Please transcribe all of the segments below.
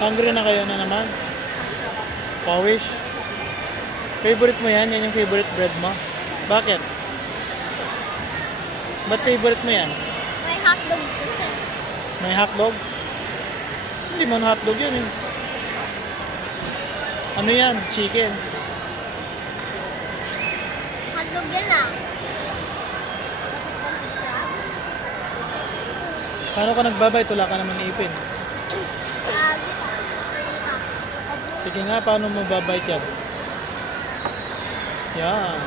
Hungry na kayo na naman? Pawish? Favorite mo yan? Yan yung favorite bread mo? Bakit? Ba't favorite mo yan? May hotdog kasi. May hotdog? Hindi man hotdog yan eh. Ano yan? Chicken. Hotdog yan ah. Paano ka nagbabay? Tula ka naman ipin. Sige nga, paano mo babay yan? Yan.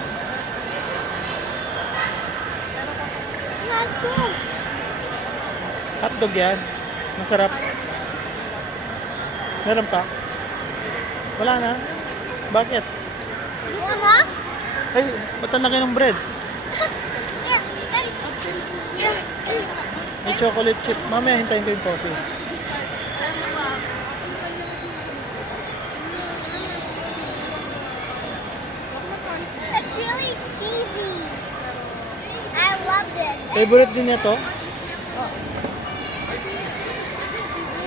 Hotdog! Hotdog yan. Masarap. Meron pa? Wala na. Bakit? Gusto mo? Ay, ba't ang laki ng bread? May chocolate chip. Mamaya hintayin ko yung coffee. It's really cheesy. I love this. Favorite din niya to?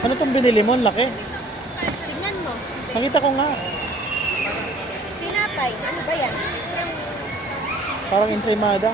Ano tong binili mo? Ang laki. Tignan mo. Nakita ko nga. Pinapay. Ano ba yan? Parang ensaymada.